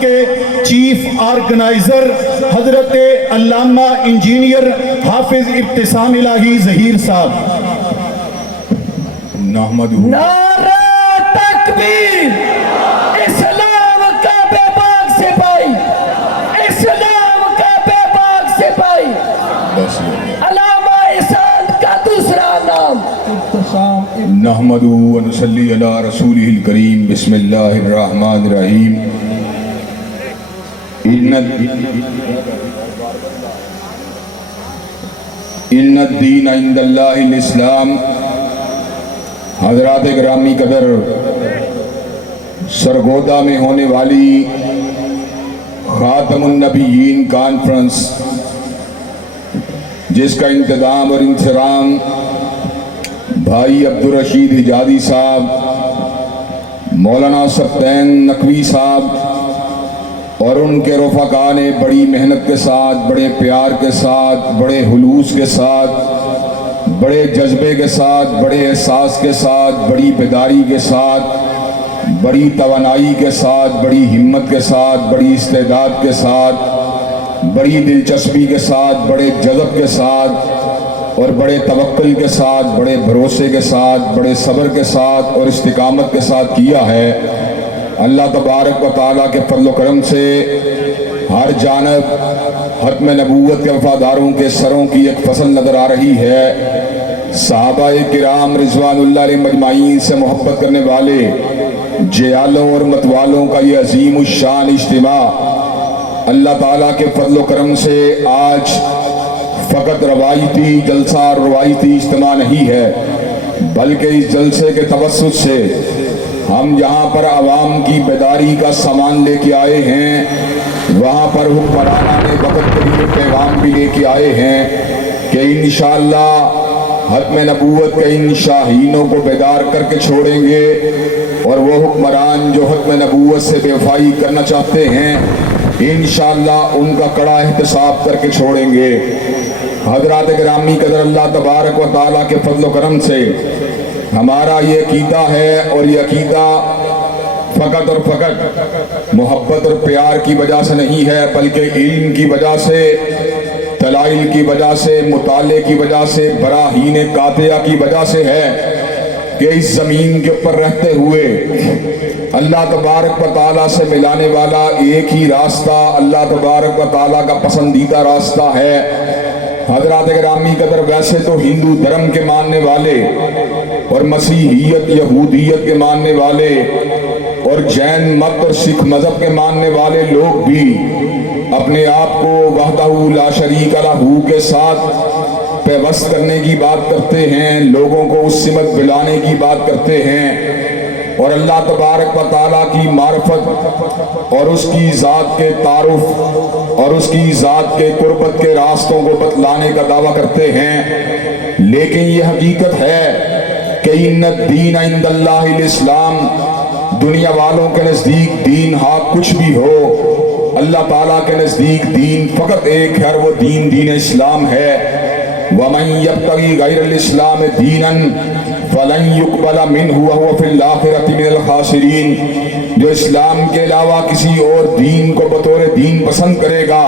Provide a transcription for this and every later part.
کے chief organiser حضرت علامہ engineer حافظ ابتسام الہی ظہیر صاحب. نعرہ تکبیر. اسلام کا بے باک سپاہی، اسلام کا بے باک سپاہی. علامہ احسان کا دوسرا نام نحمدہ و نصلی علی رسولہ الکریم. بسم اللہ الرحمن الرحیم. ان الدین عند اللہ الاسلام. حضرات گرامی قدر، سرگودا میں ہونے والی خاتم النبیین کانفرنس، جس کا انتظام اور انصرام بھائی عبدالرشید حجازی صاحب، مولانا سبطین نقوی صاحب اور ان کے رفقا نے بڑی محنت کے ساتھ، بڑے پیار کے ساتھ، بڑے خلوص کے ساتھ، بڑے جذبے کے ساتھ، بڑے احساس کے ساتھ، بڑی بیداری کے ساتھ، بڑی توانائی کے ساتھ، بڑی ہمت کے ساتھ، بڑی استعداد کے ساتھ، بڑی دلچسپی کے ساتھ، بڑے جذب کے ساتھ اور بڑے توکل کے ساتھ، بڑے بھروسے کے ساتھ، بڑے صبر کے ساتھ اور استقامت کے ساتھ کیا ہے. اللہ تبارک و تعالیٰ کے فضل و کرم سے ہر جانب ختم نبوت کے وفاداروں کے سروں کی ایک فصل نظر آ رہی ہے. صحابہ کرام رضوان اللہ علیہ مجمعین سے محبت کرنے والے جیالوں اور متوالوں کا یہ عظیم الشان اجتماع اللہ تعالیٰ کے فضل و کرم سے آج فقط روایتی جلسہ اور روایتی اجتماع نہیں ہے، بلکہ اس جلسے کے توسط سے ہم جہاں پر عوام کی بیداری کا سامان لے کے آئے ہیں، وہاں پر حکمرانان وقت کے لیے پیغام بھی لے کے آئے ہیں کہ انشاءاللہ ختم نبوت کے ان شاہینوں کو بیدار کر کے چھوڑیں گے، اور وہ حکمران جو ختم نبوت سے بے وفائی کرنا چاہتے ہیں انشاءاللہ ان کا کڑا احتساب کر کے چھوڑیں گے. حضرات گرامی قدر، اللہ تبارک و تعالیٰ کے فضل و کرم سے ہمارا یہ عقیدہ ہے، اور یہ عقیدہ فقط اور فقط محبت اور پیار کی وجہ سے نہیں ہے، بلکہ علم کی وجہ سے، دلائل کی وجہ سے، مطالعے کی وجہ سے، براہین قاطعہ کی وجہ سے ہے کہ اس زمین کے اوپر رہتے ہوئے اللہ تبارک و تعالیٰ سے ملانے والا ایک ہی راستہ اللہ تبارک و تعالیٰ کا پسندیدہ راستہ ہے. حضرات گرامی قدر، ویسے تو ہندو دھرم کے ماننے والے اور مسیحیت یہودیت کے ماننے والے اور جین مت اور سکھ مذہب کے ماننے والے لوگ بھی اپنے آپ کو وحدہ لا شریک لہ کے ساتھ پیوست کرنے کی بات کرتے ہیں، لوگوں کو اس سمت بلانے کی بات کرتے ہیں، اور اللہ تبارک و تعالیٰ کی معرفت اور اس کی ذات کے تعارف اور اس کی ذات کے قربت کے راستوں کو بتلانے کا دعویٰ کرتے ہیں. لیکن یہ حقیقت ہے کہ ان الدین عند اللہ الاسلام، دنیا والوں کے نزدیک دین ہاں کچھ بھی ہو، اللہ تعالیٰ کے نزدیک دین فقط ایک ہے، اور وہ دین اسلام ہے. وَمَن يَبْتَغِي غَيْرَ الْإِسْلَامِ دِينًا فَلَن يُقْبَلَ مِنْهُ وَهُوَ فِي الْآخِرَةِ مِنَ الْخَاسِرِينَ. جو اسلام کے علاوہ کسی اور دین کو بطور دین پسند کرے گا،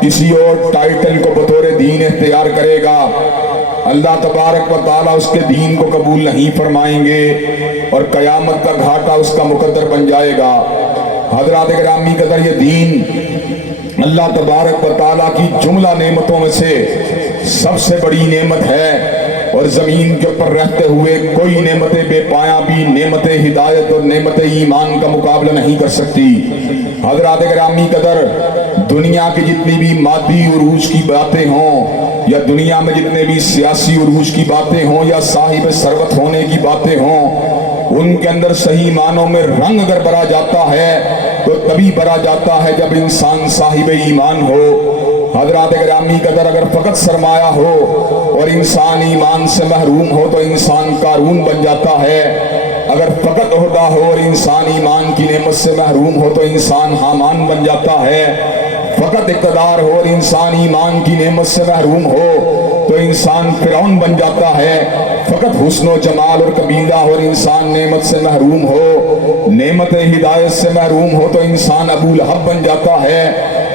کسی اور ٹائٹل کو بطور دین اختیار کرے گا، اللہ تبارک و تعالیٰ اس کے دین کو قبول نہیں فرمائیں گے، اور قیامت کا گھاٹا اس کا مقدر بن جائے گا. حضرات گرامی قدر، یہ دین اللہ تبارک و تعالیٰ کی جملہ نعمتوں میں سے سب سے بڑی نعمت ہے، اور زمین کے اوپر رہتے ہوئے کوئی نعمت بے پایہ بھی نعمت ہدایت اور نعمت ایمان کا مقابلہ نہیں کر سکتی. حضرات گرامی قدر، دنیا کی جتنی بھی مادی عروج کی باتیں ہوں، یا دنیا میں جتنے بھی سیاسی عروج کی باتیں ہوں، یا صاحب ثروت ہونے کی باتیں ہوں، ان کے اندر صحیح معنوں میں رنگ اگر بھرا جاتا ہے تو تبھی بھرا جاتا ہے جب انسان صاحب ایمان ہو. حضرات گرامی قدر، اگر فقط سرمایہ ہو اور انسان ایمان سے محروم ہو تو انسان قارون بن جاتا ہے. اگر فقط عہدہ ہو اور انسان ایمان کی نعمت سے محروم ہو تو انسان حامان بن جاتا ہے. فقط اقتدار ہو اور انسان ایمان کی نعمت سے محروم ہو تو انسان فرعون بن جاتا ہے. فقط حسن و جمال اور قبیلہ اور انسان نعمت سے محروم ہو، نعمت ہدایت سے محروم ہو تو انسان ابو لہب بن جاتا ہے۔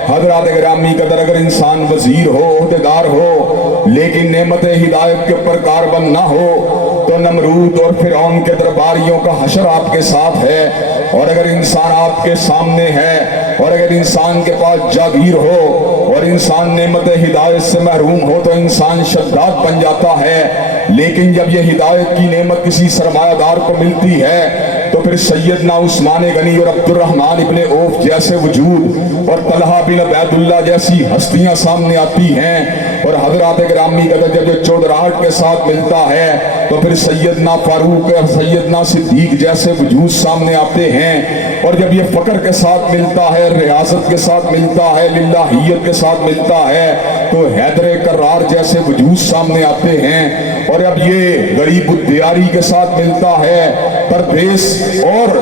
حضرات گرامی قدر اگر انسان وزیر ہو، عہدیدار ہو، لیکن نعمت ہدایت کے اوپر کاربند نہ ہو تو نمرود اور فرعون کے درباریوں کا حشر آپ کے ساتھ ہے۔ اور اگر انسان آپ کے سامنے ہے اور اگر انسان کے پاس جاگیر ہو اور انسان نعمت ہدایت سے محروم ہو تو انسان شداد بن جاتا ہے۔ لیکن جب یہ ہدایت کی نعمت کسی سرمایہ دار کو ملتی ہے تو پھر سیدنا عثمان غنی اور عبد الرحمن ابن عوف جیسے وجود اور طلحہ بن عبید اللہ جیسی ہستیاں سامنے آتی ہیں۔ اور حضرات گرامی کا جب یہ چودراہٹ کے ساتھ ملتا ہے تو پھر سیدنا فاروق اور سیدنا صدیق جیسے وجود سامنے آتے ہیں۔ اور جب یہ فقر کے ساتھ ملتا ہے، ریاضت کے ساتھ ملتا ہے، للہیت کے ساتھ ملتا ہے تو حیدر کرار جیسے وجود سامنے آتے ہیں۔ اور اب یہ غریب الدیاری کے ساتھ ملتا ہے، پردیس اور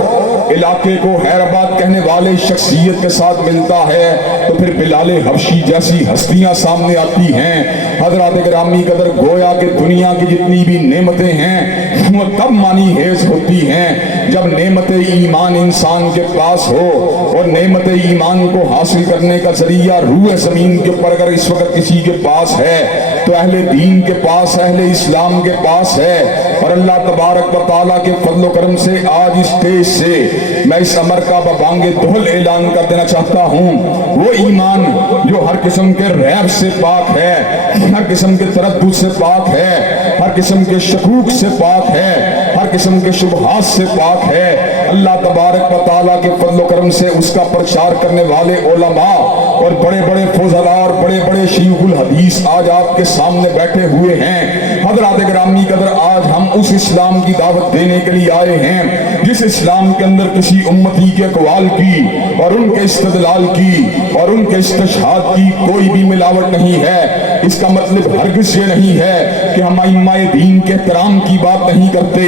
علاقے کو حیرآباد کہنے والے شخصیت کے ساتھ ملتا ہے تو پھر بلال حبشی جیسی ہستیاں سامنے آتی ہیں۔ حضرات گرامی قدر گویا کہ دنیا کی جتنی بھی نعمتیں ہیں وہ تب معنی خیز ہوتی ہیں جب نعمت ایمان انسان کے پاس ہو۔ اور نعمت ایمان کو حاصل کرنے کا ذریعہ روح زمین کے اوپر اگر اس وقت کسی کے پاس ہے تو اہل دین کے پاس، اہل اسلام کے پاس ہے۔ اور اللہ تبارک و تعالیٰ کے فضل و کرم سے آج اس اسٹیج سے میں اس امر کا ببانگ دہل اعلان کر دینا چاہتا ہوں، وہ ایمان جو ہر قسم کے ریب سے پاک ہے، ہر قسم کے تردد سے پاک ہے، ہر قسم کے شکوک سے پاک ہے، ہر قسم کے شبہات سے پاک ہے۔ اللہ تبارک و تعالیٰ کے فضل و کرم سے اس کا پرچار کرنے والے علماء اور بڑے بڑے فضلاء اور بڑے بڑے شیوخ الحدیث آج آپ کے سامنے بیٹھے ہوئے ہیں۔ حضرات گرامی قدر آج ہم اس اسلام کی دعوت دینے کے لیے آئے ہیں جس اسلام کے اندر کسی امتی کے اقوال کی اور ان کے استدلال کی اور ان کے استشہاد کی کوئی بھی ملاوٹ نہیں ہے۔ اس کا مطلب ہرگز یہ نہیں ہے کہ ہم ائمہ دین کے احترام کی بات نہیں کرتے،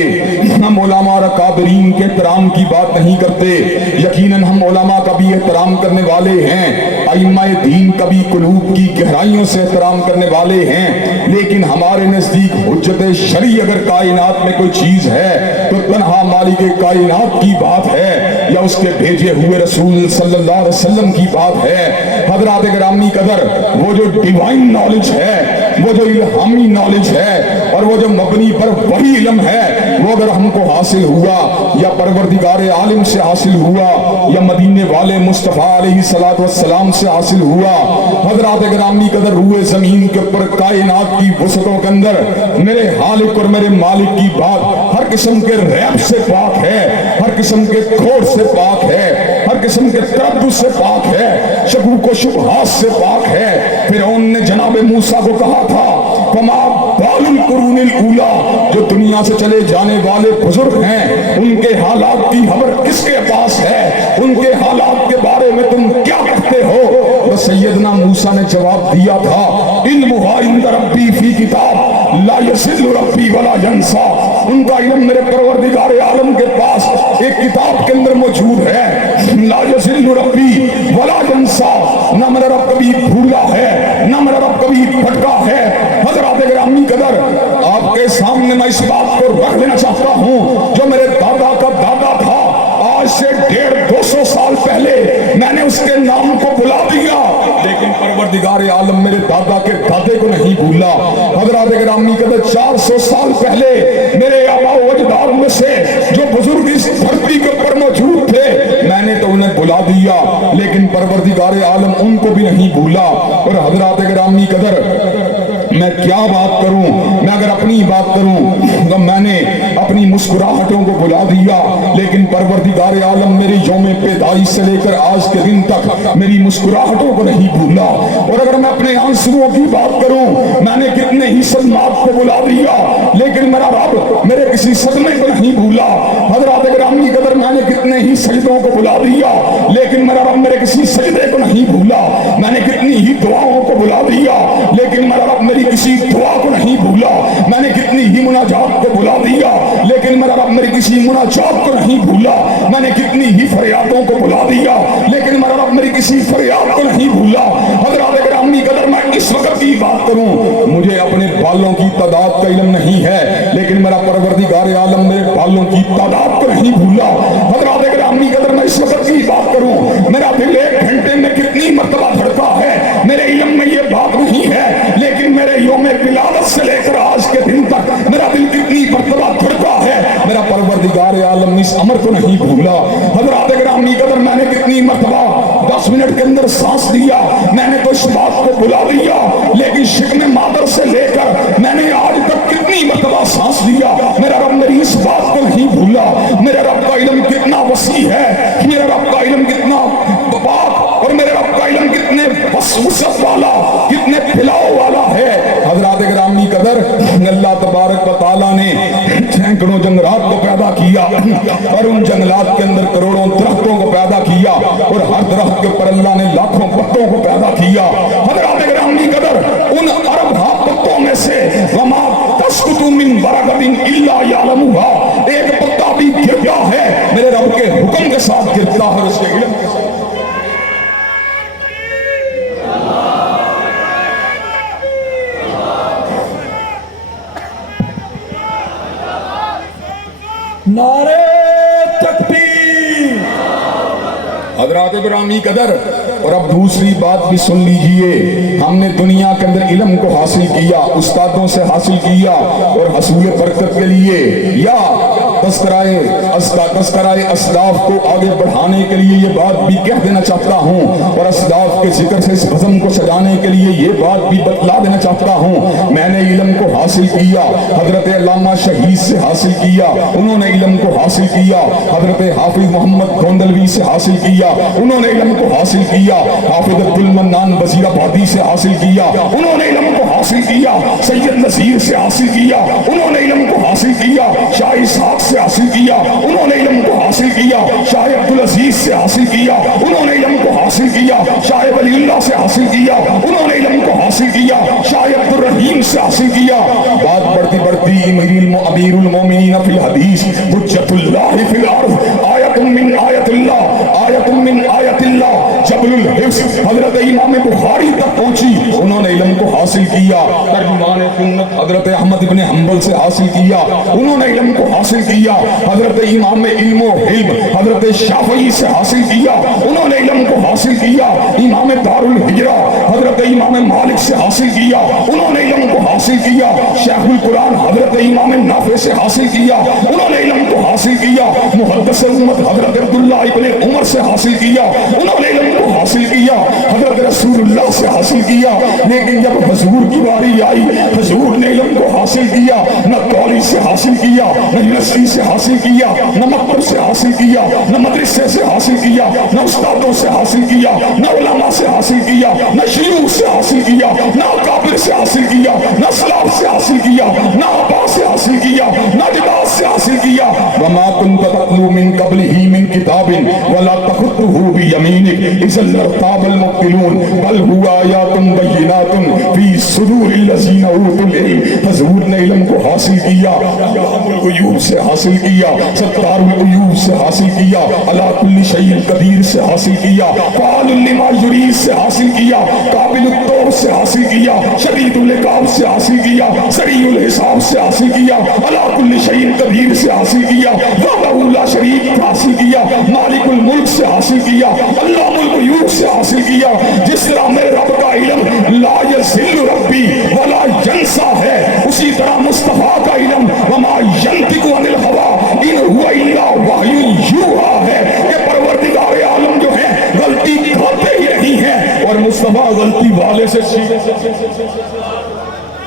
ہم علماء اور اکابرین کے احترام کی بات نہیں کرتے۔ یقیناً ہم علماء کا بھی احترام کرنے والے ہیں، ائمہ دین کا بھی قلوب کی گہرائیوں سے احترام کرنے والے ہیں، لیکن ہمارے نزدیک حجت شرعی اگر کائنات میں کوئی چیز ہے تو تنہا مالک کائنات کی بات ہے یا اس کے بھیجے ہوئے رسول صلی اللہ علیہ وسلم کی بات ہے۔ حضرات گرامی قدر وہ جو ڈیوائن نالج ہے، وہ جو الہامی نالج ہے اور وہ جو مبنی پر وہی علم ہے، وہ اگر ہم کو حاصل ہوا یا پروردگار عالم سے حاصل ہوا یا مدینے والے مصطفیٰ علیہ الصلوۃ والسلام سے حاصل ہوا۔ حضرات گرامی قدر روح زمین کے اوپر کائنات کی وسعتوں کے اندر میرے خالق اور میرے مالک کی بات ہر قسم کے ریب سے پاک ہے، ہر قسم کے کھوٹ سے پاک ہے، ہر قسم کے تردد سے پاک ہے، شکوک و شبہات سے پاک ہے۔ فرعون نے جناب موسیٰ کو کہا تھا فما بال القرون الاولی، جو دنیا سے چلے جانے والے بزرگ ہیں ان کے حالات کی خبر کس کے پاس ہے، ان کے حالات کے بارے میں تم کیا کہتے ہو؟ تو سیدنا موسیٰ نے جواب دیا تھا علمھا عند ربی فی کتاب لا یضل ربی ولا ینسیٰ، ان کا علم میرے پروردگار عالم کے پاس ایک کتاب کے اندر موجود ہے، لا یضل ربی ولا ینسیٰ، نہ میرا رب کبھی بھولا ہے نہ میرا رب کبھی بھٹکا ہے۔ حضرات گرامی قدر آپ کے سامنے میں اس بات کو رکھ دینا چاہتا ہوں، جو میرے دادا کا دادا تھا آج سے 150-200 سال پہلے میں نے اس کے نام کو بلا دیا، لیکن پروردگار عالم میرے دادا کے دادے کو نہیں بھولا۔ حضرات گرامی قدر 400 سال پہلے میرے آباء و اجداد میں سے جو بزرگ اس دھرتی کے اوپر موجود تھے میں نے تو انہیں بلا دیا، لیکن پروردگار عالم ان کو بھی نہیں بھولا۔ اور حضرات گرامی قدر میں کیا بات کروں، میں اگر اپنی بات کروں تو میں نے اپنی مسکراہٹوں کو بلا دیا، لیکن پروردگار عالم میری یوم پیدائش سے لے کر آج کے دن تک میری مسکراہٹوں کو نہیں بھولا۔ اور اگر میں اپنے آنسوؤں کی بات کروں میں نے کتنے ہی صدمات کو بلا دیا، لیکن میرا رب میرے کسی صدمے کو نہیں بھولا۔ حضرات گرامی قدر میں نے کتنے ہی سجدوں کو بلا دیا، لیکن میرا رب میرے کسی سجدے کو نہیں بھولا۔ میں نے کتنی ہی دعاؤں کو بلا دیا، لیکن میرا رب میری کسی دعا کو نہیں بھولا۔ میں نے کتنی ہی مناجات کو بلا دیا، لیکن میرا رب میری کسی مناجات کو نہیں بھولا۔ میں نے کتنی ہی فریادوں کو بلا دیا، لیکن میرا رب میری کسی فریاد کو نہیں بھولا۔ حضرات گرامی قدر میں اس وقت کی بات کروں، مجھے اپنے بالوں کی تعداد کا علم نہیں ہے، لیکن تعداد کو نہیں بھولا۔ حضرات گرامی قدر میں اس وقت کی بات کروں، میرا دل 1 گھنٹے میں کتنی مرتبہ دھڑکا ہے میرے علم میں یہ بات نہیں ہے، لیکن میرے یوم ولادت سے لے کر آج کے دن تک میرا دل کتنی مرتبہ دھڑکا ہے، میرا پروردگار عالم اس امر کو نہیں بھولا۔ حضرات گرامی قدر میں نے کتنی مرتبہ 10 منٹ کے اندر سانس لیا، میں نے تو اس بات کو بلا دیا، لیکن شکم مادر سے لے کر میں نے آج تک کتنی مرتبہ سانس لیا، میرا رب میری اس بات کو نہیں بھولا۔ میرے رب کا علم کتنا وسیع ہے، میرے رب کا علم کتنا پاک، اور میرے رب کا علم کتنے وسعت والا، کتنے پھیلاؤ والا ہے۔ حضرات گرامی قدر اللہ تبارک و تعالیٰ نے سینکڑوں جنگلات کو پیدا کیا، اور ان جنگلات کے اندر کروڑوں درختوں کو پیدا کیا، اور ہر درخت کے اوپر اللہ نے لاکھوں پتوں کو پیدا کیا۔ حضرات گرامی قدر ان ارب ہا پتوں میں سے وما تسقط من ورقۃ الا یعلمها، ایک پتا بھی گرتا ہے میرے رب کے حکم کے ساتھ گرتا ہے، اس کے علم کے ساتھ۔ نعرے تکبیر۔ حضرات گرامی قدر اور اب دوسری بات بھی سن لیجئے، ہم نے دنیا کے اندر علم کو حاصل کیا، استادوں سے حاصل کیا، اور حصول برکت کے لیے یا تذکرائے اسلاف کو آگے بڑھانے کے لیے یہ بات بھی کہہ دینا چاہتا ہوں، اور اسلاف کے ذکر سے اس بزم کو سجانے کے لیے یہ بات بھی بتلا دینا چاہتا ہوں۔ میں نے علم کو حاصل کیا، حضرت علامہ شہید سے حاصل کیا، انہوں نے علم کو حاصل کیا، حضرت حافظ محمد گوندلوی سے حاصل کیا، انہوں نے علم کو حاصل کیا، حافظ عبد المنان وزیر آبادی سے حاصل کیا، انہوں نے علم کو حاصل کیا، سید نذیر سے حاصل کیا، انہوں نے علم کو حاصل کیا، شاہ اسحاق سے حاصل کیا، انہوں نے علم کو حاصل کیا، شاہ عبدالعزیز سے حاصل کیا، انہوں نے علم کو حاصل کیا، شاہ ولی اللہ سے حاصل کیا، انہوں نے علم کو حاصل کیا، شاہ عبد الرحیم سے حاصل کیا۔ بات بڑھتی بڑھتی امیر المومنین فی الحدیث حجت اللہ فی الارض، آیت من آیت اللہ، آیت من آیت اللہ، جبل الحفظ حضرت امام بخاری تک پہنچی، انہوں نے علم کو حاصل کیا۔ ترجمان سنت حضرت احمد ابن حنبل سے حاصل کیا، انہوں نے علم کو حاصل کیا۔ حضرت امام علم و حلم حضرت شافعی سے حاصل کیا، انہوں نے علم کو حاصل کیا۔ امام دار الحجرہ حضرت امام مالک سے حاصل کیا، انہوں نے علم کو حاصل کیا۔ شیخ القرآن حضرت امام نافع سے حاصل کیا، انہوں نے علم کو حاصل کیا۔ محدث امت حضرت عبداللہ ابن عمر سے حاصل کیا، انہوں نے علم کو حاصل کیا۔ حضرت رسول اللہ سے حاصل کیا، لیکن جب حضور کی باری آئی حضور نے علم کو حاصل کیا، نہ کالج سے حاصل کیا، نہ یونیورسٹی سے حاصل کیا، نہ مکتب سے حاصل کیا، نہ مدرسے سے حاصل کیا، نہ استادوں سے حاصل کیا، نہ علماء سے حاصل کیا، نہ شیوخ سے حاصل کیا، نہ اکابر سے حاصل کیا، نہ اسلاف سے حاصل کیا، نہ آبا سے حاصل کیا، نہ جداد سے حاصل کیا۔ وما كنت تتلو من قبله من كتاب ولا تخطه بيمينك اذا لارتاب المبطلون بل هو آیات بینات فی صدور الذین اوتوا العلم۔ حضور نے علم کو حاصل کیا، علام الغیوب سے حاصل کیا، ستار الغیوب سے حاصل کیا، علی کل شیء قدیر سے حاصل کیا، فعال لما یرید سے حاصل کیا، قابل التوب سے حاصل کیا، شدید العقاب سے حاصل کیا، سریع الحساب سے حاصل کیا، علی کل شیء قدیر سے حاصل کیا، وحدہ لا شریک سے حاصل کیا، مالک الملک سے حاصل کیا، علام الغیوب سے حاصل کیا۔ جس طرح میرے رب کا علم لا یضل ربی ولا ینسا ہے، اسی طرح مصطفیٰ کا علم وما ینطق عن الہوی ان هو الا وحی یوحی ہے کہ پروردگار عالم جو ہے غلطی کھاتے ہی نہیں ہیں، اور مصطفیٰ غلطی والے سے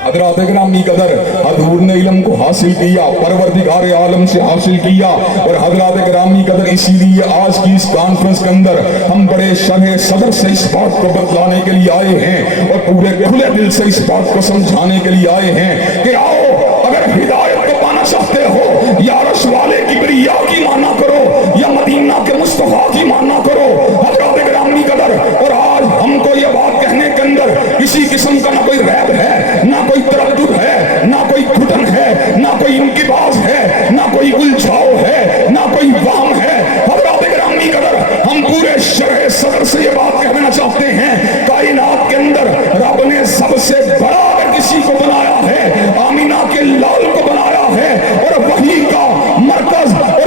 حضرات گرامی قدر حضور نے علم کو حاصل کیا، پروردگار عالم سے حاصل کیا، اور حضرات گرامی قدر اسی لیے آج کی اس کانفرنس کے اندر ہم بڑے شرح صدر سے اس بات کو بتلانے کے لیے آئے ہیں، اور پورے کھلے دل سے اس بات کو سمجھانے کے لیے آئے ہیں کہ آؤ، اگر ہدایت کو پانا چاہتے ہو یا عرش والے کبریا کی مانا کرو یا مدینہ کے مصطفیٰ کی مانا کرو۔ حضرات گرامی قدر اور آج ہم کو یہ بات کہنے کے اندر کسی قسم کا نہ کوئی ریب ہے، نہ کوئی تردد ہے، نہ کوئی گھٹن ہے، نہ کوئی انقباض ہے، نہ کوئی الجھاؤ ہے، نہ کوئی وہم ہے۔ حضرات گرامی قدر ہم پورے شرح صدر سے یہ بات کہنا چاہتے ہیں، کائنات کے اندر رب نے سب سے بڑا اگر کسی کو بنایا ہے آمینہ کے لال کو بنایا ہے، اور وحی کا مرکز اور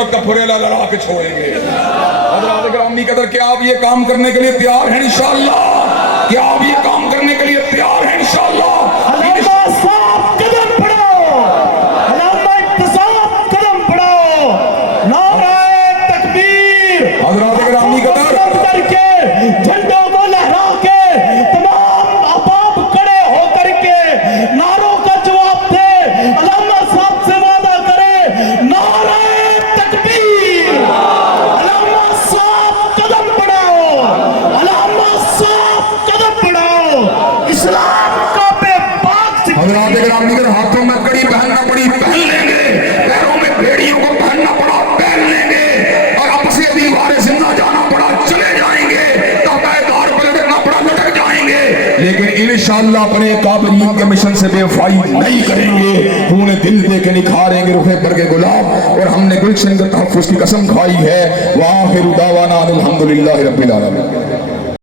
حکومت کا پھریلا لڑا کے چھوڑیں گے. حضرات گرامی قدر کیا آپ یہ کام کرنے کے لیے تیار ہیں انشاءاللہ؟ کیا آپ یہ کام کرنے کے لیے تیار ہیں انشاءاللہ؟ علامہ صاحب قدم بڑھاؤ, علامہ اعتصام قدم بڑھاؤ, نعرہ تکبیر. حضرات گرامی قدر کر کے جھنڈوں کو لہرا کے تمام احباب کھڑے ہو کر کے نعروں کا جواب دے, علامہ صاحب سے وعدہ کرے نعرہ تکبیر. علامہ صاحب قدم بڑھاؤ, علامہ صاحب قدم بڑھاؤ, اسلام کا بے باک سے. حضرات گرامی قدر ہاتھوں میں کڑی پہننا پڑی پہن لیں گے, پیروں میں بیڑیوں کو پہننا پڑا پہن لیں گے, اور اب سے دیوار زندہ جانا پڑا چلے جائیں گے, تابعدار پہ لٹکنا پڑا لٹک جائیں گے, لیکن انشاءاللہ اپنے کابرین کے مشن سے بے وفائی نہیں کریں گے. انہیں دل دے کے نکھاریں گے روح پر کے گلاب, اور ہم نے گلشن کے تحفظ کی قسم کھائی ہے. وآخر دعوانا الحمدللہ رب العالمین.